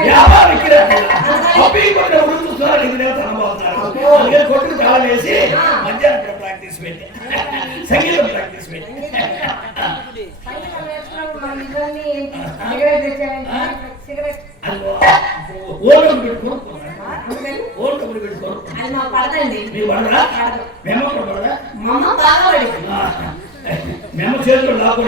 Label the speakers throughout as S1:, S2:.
S1: వ్యాపారం ఇక్కడ అభిజ్ఞత ఉడుతు సురాలు ఇక్కడ
S2: సంగీతం ప్రాక్టీస్ పెట్టి.
S1: ఓల్డ్ పెట్టుకోరు
S2: ఓల్డ్ పెట్టుకోరు మేము మేము చేతులు
S1: లాభం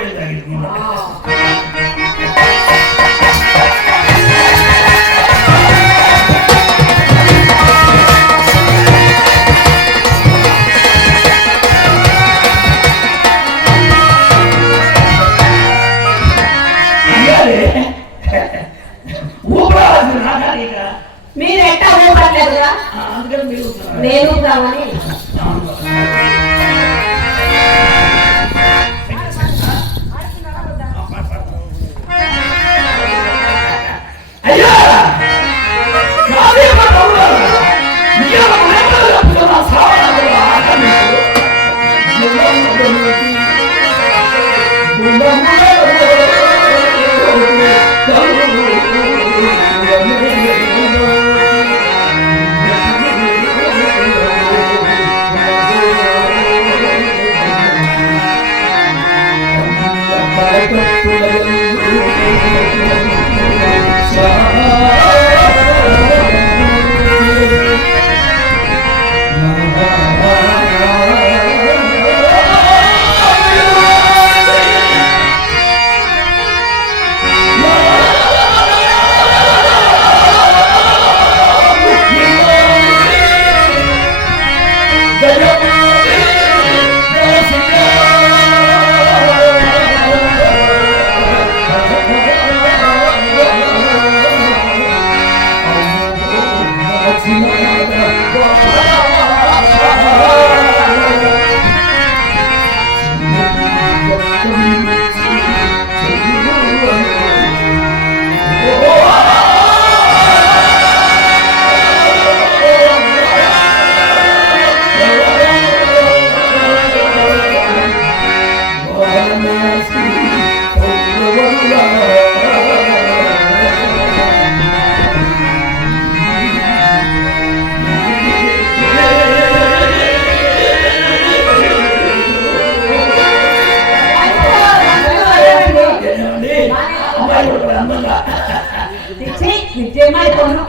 S1: ఏమైపోను?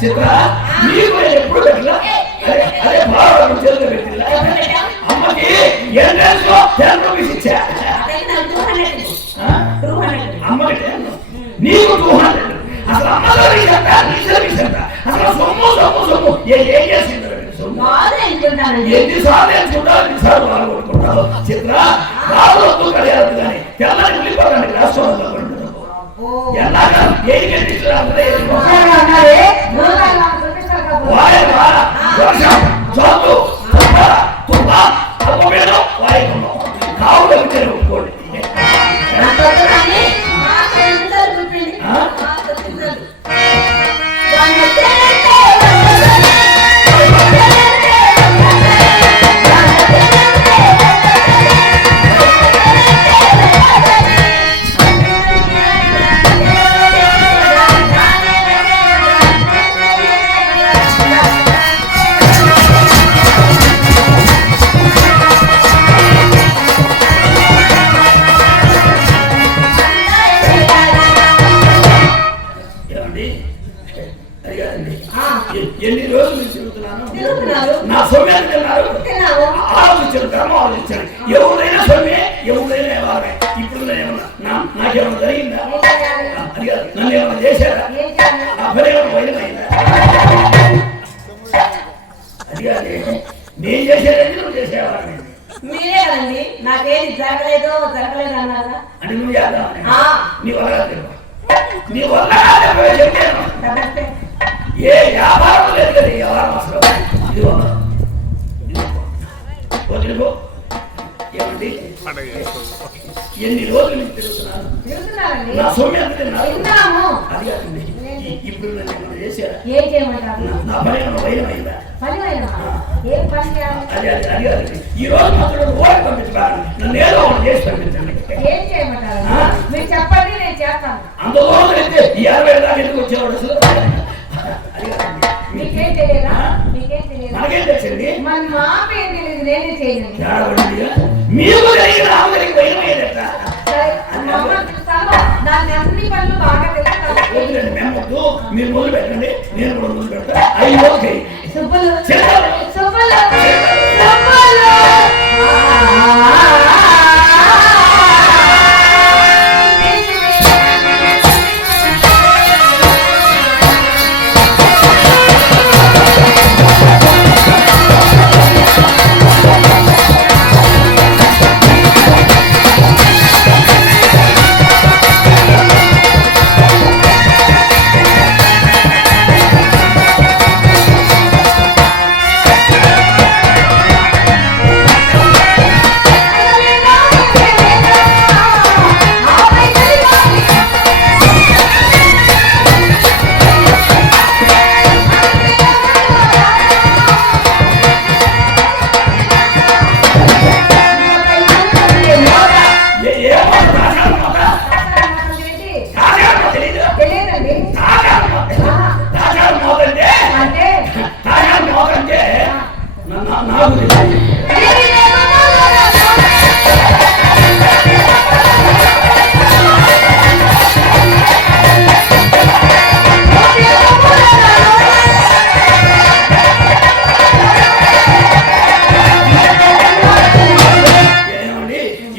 S2: చిత్ర నీకు ఎప్పుడు అరే బాగా చేతులు
S1: పెట్టిందా
S2: అమ్మకి ఏం నేర్చుకో టెన్ రూపీస్ ఇచ్చా అమ్మకి నీకు టూ హండ్రెడ్ రాష్ట్రంలో ఎలాగా? ఏమండి ఎన్ని రోజులు నా అది
S1: ఇప్పుడు నన్ను చేశారా?
S3: ఏం చేయమంటారు
S1: నా- వైరమైందా ఈ రోజు మాత్రం ఓడి నన్ను ఏదో ఒకటి చేసి పంపించండి.
S3: ఏం చేయమంటారు?
S1: ఆ?
S3: మీరు చెప్పండి నేను చేస్తాను.
S1: అంత దూరం అయితే ఈ అరవై దాకా ఎందుకు వచ్చేవాడు అసలు? అది కాదండి.
S3: మీకేం తెలియదా? మీకేం తెలియదా?
S1: మనకేం తెచ్చండి
S3: మన మామ ఏం తెలియదు నేనే చేయను.
S1: మీకు వద్దులేండి మేము వద్దు మీరు మొదలు పెట్టండి నేను కూడా మొదలు పెడతా. అవి ఓకే.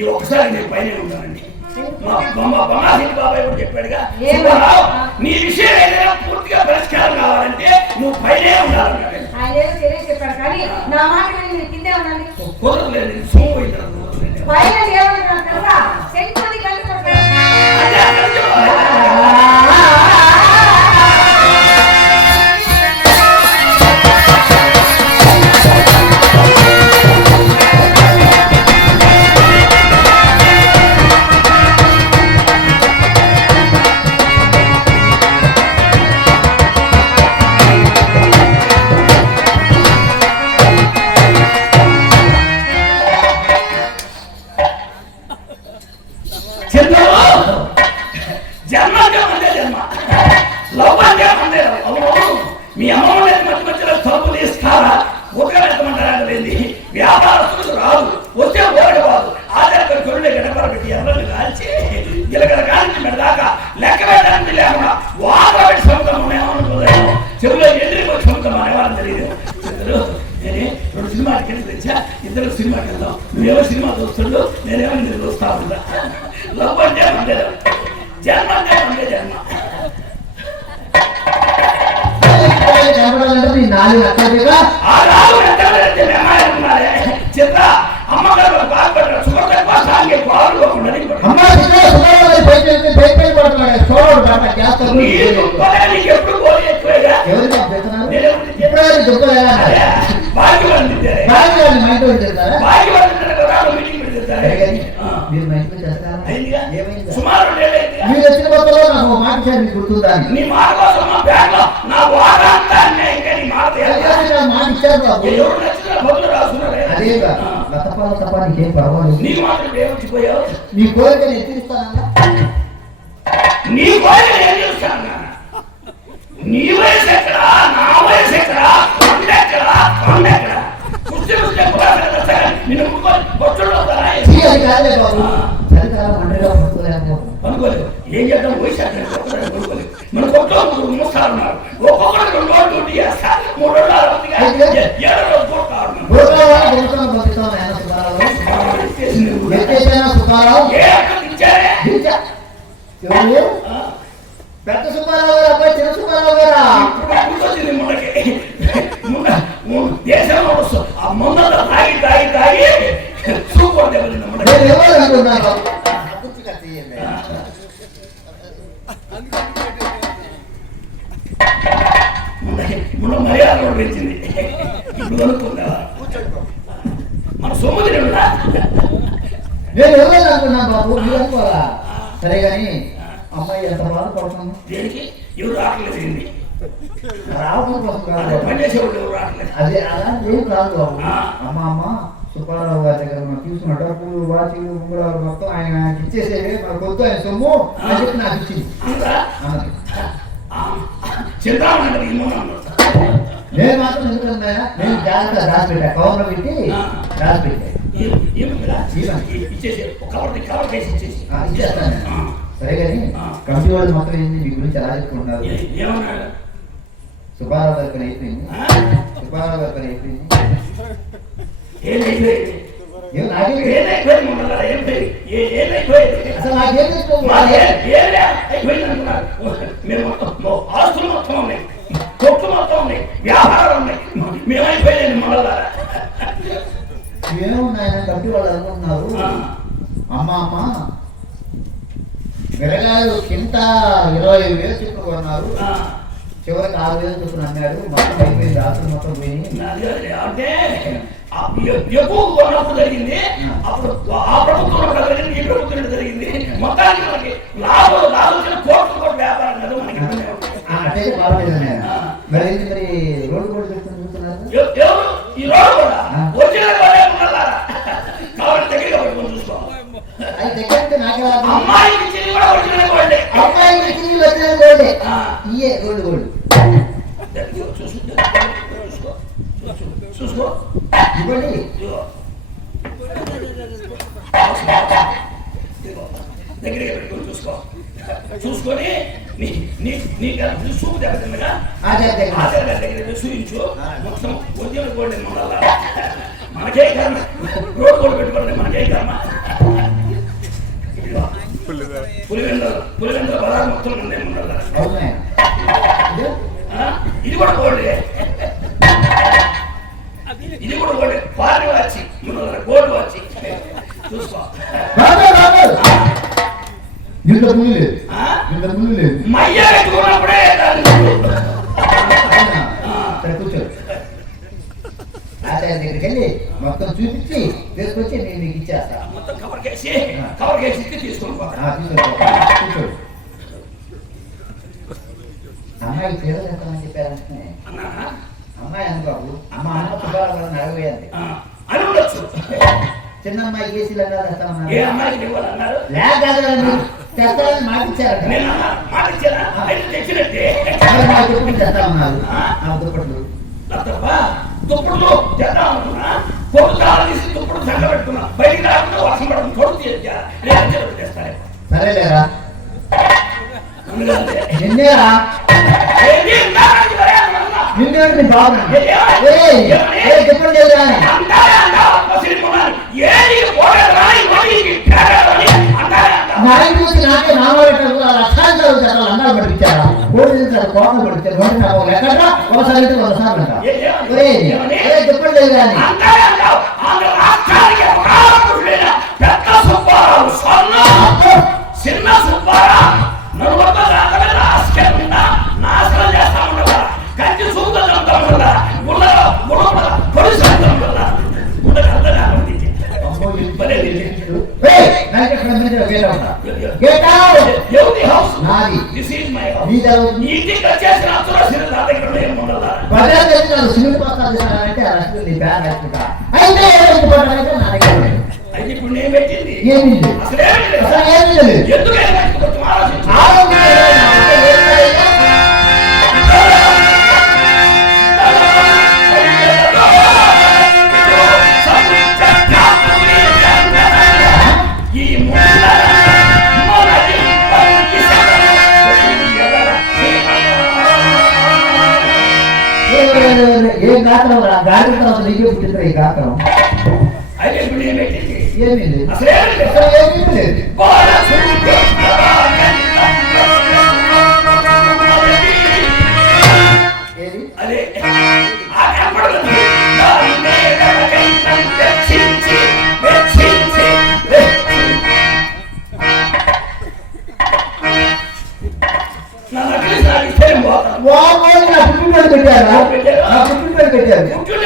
S1: ఈ ఒక్కసారి నేను పైన ఉంటానండి మా బొమ్మ బొమ్మాసిటి బాబాయ్ కూడా చెప్పాడుగా నీ విషయం ఏదైనా పూర్తిగా పరిష్కారం కావాలంటే నువ్వు పైనే ఉండాలన్నాడు.
S3: చెప్పాడు కానీ నా మాట కిందే
S1: పోయిన తర్వాత కుదరలేదు.
S3: పైన
S4: కనపడాలంటే నీ నాలుగు అక్కడిగా
S1: ఆ రాజు ఉన్నారే చిత్ర అమ్మగారు బాధపడ్డారు సుఖం తక్కువ సాంగే పాలు పోకుండా
S4: అమ్మ ఇక్కడ సుబ్బారావు బయట బయట పడుతున్నాడు
S1: నీకు గొప్పగా నీకు ఎప్పుడు ఎక్కువగా
S4: ఎవరికి
S1: నేనేమంటే
S4: ఇప్పుడు దుబ్బలేదా
S1: అదే, భాగ్యవాన్ తిట్టారే.
S4: భాగ్యాన్ని మా ఇంట్లో పెడతారా. మీరు మా ఇంట్లో చేస్తారా? మీరు వచ్చిన కొత్తలో నాకు మాట గుర్తుందా
S1: నీ మాట కోసం మా బ్యాగ్లో నా వాటా అంతా అన్యాయంగా నీ మాట తేలిగా.
S4: అదే నాకు మాట ఇచ్చారు బాబు
S1: ఎవరు నచ్చిన బదులు రాస్తున్నారే.
S4: అదేగా
S1: ఆ.
S4: గతపాల తప్ప నీకేం పర్వాలేదు. నీ కోరిక నేను తీరుస్తానన్నా?
S1: నీ కోరిక నేను చూస్తాను నాన్న. నీ వయసు ఎక్కడ? నా వయసు ఎక్కడ? కొండ ఎక్కడ? కొండ ఎక్కడ? కుర్చీ కుర్చీ కుర్చీ సార్ నిన్ను బొచ్చుడు
S4: కాదులే బాబు. చలికాలం ఒంటరిగా పడుకోలేము
S1: అనుకోలేదు ఏం చేద్దాం? వయసు ఎక్కడ? అనుకోలేదు మన కొట్లో ముగ్గురు మూస్తారు ఒక్కొక్కరు రెండు రోజులు డ్యూటీ
S4: సుబ్బారావు పెద్ద సుబ్బారావు గారు అబ్బాయి చిన్న సుబ్బారావు గారా
S1: దేశంలో ఆ ముందంతా తాగి తాగి తాగి సూపర్ దెబ్బతింది
S4: నేను ఎవరు అనుకున్నాను
S1: ముందకి ముందు మర్యాద కూడా పెంచింది ఇప్పుడు కనుక్కుందా మన
S4: నేను ఎవరైనా అనుకున్నాను బాబు మీరు అనుకోవాలా సరే కానీ అమ్మాయి ఎంత బాధపడుతుంది
S1: దేనికి ఎవరు రావట్లేదు ఏంటి
S4: రావడం కోసం కాదు
S1: అదే
S4: బాబు.
S1: పని చేసేవాళ్ళు ఎవరు రావట్లేదు
S4: అదే అలా ఏం కాదు బాబు
S1: ఆ.
S4: అమ్మ అమ్మ సుబ్బారావు గారి దగ్గర మనం తీసుకున్న వాచీలు ఉంగరాలు మొత్తం ఆయన ఇచ్చేసేవి. మనకు వద్దు ఆయన సొమ్ము అని చెప్పి నాకు ఇచ్చింది. నేను మాత్రం ఎందుకన్నా నేను జాగ్రత్త రాసి పెట్టా కవర్లో పెట్టి రాసి పెట్టా. సరే కానీ. కమిటీ వాళ్ళు మొత్తం ఏంది? మీ గురించి ఎలా చెప్పుకుంటున్నారు? సుబ్బారావు గారి పని అయిపోయింది? సుబ్బారావు గారి పని అయిపోయింది. అసలు నాకేం తెలుసుకో
S1: ఆస్తులు మొత్తం ఉన్నాయి. కొట్లు మొత్తం ఉన్నాయి. వ్యాపారాలు ఉన్నాయి. మేమైపోయింది మళ్ళా
S4: ఏమున్నాయని కమిటీ వాళ్ళు అనుకుంటున్నారు. అమ్మ అమ్మ మిరగాయలు కింద ఇరవై వేలు చెప్పులు కొన్నారు చివరికి ఆరు వేలు చెప్పులు అన్నాడు. మొత్తం అయిపోయింది. రాత్రి మొత్తం పోయి
S1: అంటే ఆ ఎ- ఎక్కువ కొన్నప్పుడు జరిగింది. అప్పుడు ఆ ప్రభుత్వం ఉన్నప్పుడు జరిగింది ఈ ప్రభుత్వం జరిగింది. మొత్తానికి మనకి లాభం లాభం కోట్ల కోట్ల వ్యాపారం కదా మనకి.
S4: రోడ్డు కూడా
S1: కాబట్టి దగ్గరగా పట్టుకొని. అమ్మాయికి కూడా ఒరిజినల్
S4: అమ్మాయికి గోల్డే. ఇయే గోల్డ్? గోల్డ్
S1: చూసుకో. దగ్గరగా పెట్టుకొని చూసుకో చూసుకొని నీ నీ నీ చూపు దెబ్బతిందగా ఆచార్య గారి దగ్గర చూపించు మొత్తం ఉద్యోగ గోల్డ్ మళ్ళా. మనకే కర్మ. రోడ్ గోల్డ్ పెట్టుకోండి మనకే కర్మ. పులివెందుల పులివెందుల పదాలు మొత్తం ఉండే ఉండాలి
S4: ఇదే?
S1: కూడా గోల్డే. ఇది కూడా గోల్డ్ ఫారెన్ వచ్చి గోల్డ్ వచ్చి. చూసుకో.
S4: ఇంత ముందు లేదు? ఇంత ముందు లేదు. ఆచార్య దగ్గరికి వెళ్ళి మొత్తం చూపించి తీసుకొచ్చి నేను నీకు ఇచ్చేస్తా.
S1: మొత్తం కవర్ కేసి కవర్ కేసి తీసుకొని పోతా
S4: ఆ, తీసుకో కూర్చో అమ్మాయి చీర తెస్తామని చెప్పారంటే
S1: అన్నా
S4: అమ్మాయి అని బాబు అమ్మ అమ్మ సుబ్బారావు గారిని అడగవేయండి
S1: ఆ, అని ఉండొచ్చు
S4: చిన్న అమ్మాయి
S1: ఏ ఇవ్వాలన్నారు?
S4: లేక కాదు
S1: తెచ్చినట్టే.
S4: ఎప్పుడు తెస్తామన్నారు. ఆ? దుప్పట్లు
S1: సంగ పెట్టుకున్నా బయటికి రాకుండా వాసన పడడం
S4: సరేలేరా. నిన్నేరా? చెప్పండి చెల్లిరా అని.
S1: అంటారే అంటావా? పసిడిపోనాలి. ఏది పోలేదురా, ఈ మనిషికి పేరేదని అంటారే అంటావా?
S4: నా ఇంటి వచ్చి నాకే నామరెట్టారు లక్షాంతరాలు చెప్పాలి అన్నాలు పడిపించారా కోడి తింటారు కోపం పడిచారు నోటి నాకు ఎక్కడ ఒకసారి అంటే ఒకసారి అంట
S1: ఏ, ఏ,
S4: ఒరేయ్,
S1: ఏమని?
S4: ఒరేయ్, చెప్పండి చెల్లిరా అని.
S1: అంటారే అంటావు. ఆంధ్ర రాష్ట్రానికి పురాణపురుషుడైన పెద్ద సుబ్బారావు స్వర్ణ చిన్న సుబ్బారావు నలుగురితో
S4: తెచ్చి నాకు సిమెంట్ పత్రాలు నీ బ్యాగ్ వేసుకుంటా. అయితే అయితే నా దగ్గర
S1: ఇప్పుడు
S4: ఏమీ లేదు.
S1: అసలు ఏమీ లేదు. ఏ-
S4: గాత్రం రా? గాలి తర్వాత నీకే పుట్టిందిరా ఈ గాత్రం.
S1: పెట్టింది?
S4: ఏమీ లేదు.
S1: అసలు ఏమీ లేదు.
S4: అసలు
S1: మీద వెచ్చించి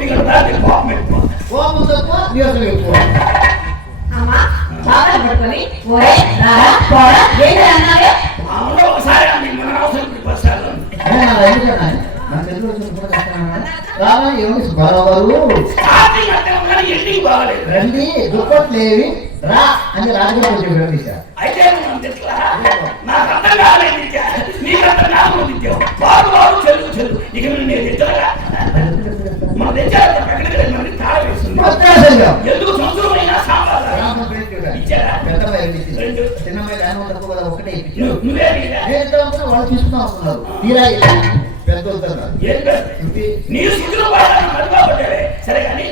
S1: நீங்கள்
S4: நடந்து கோபம் கோபம் யோசனை
S3: అమ్మా
S4: రండి దుప్పట్లేవి రా అని రాజకీయ వాళ్ళు తీసుకున్నాం అనుకున్నారు తీరా
S1: పెద్దలు సరే కానీ